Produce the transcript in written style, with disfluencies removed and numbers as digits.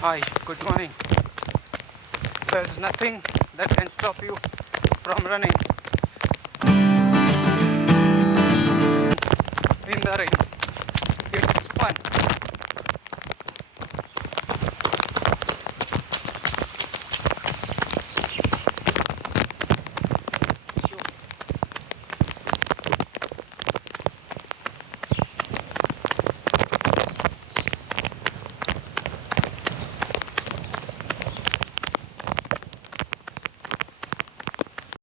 Hi, good morning. There's nothing that can stop you from running in the rain.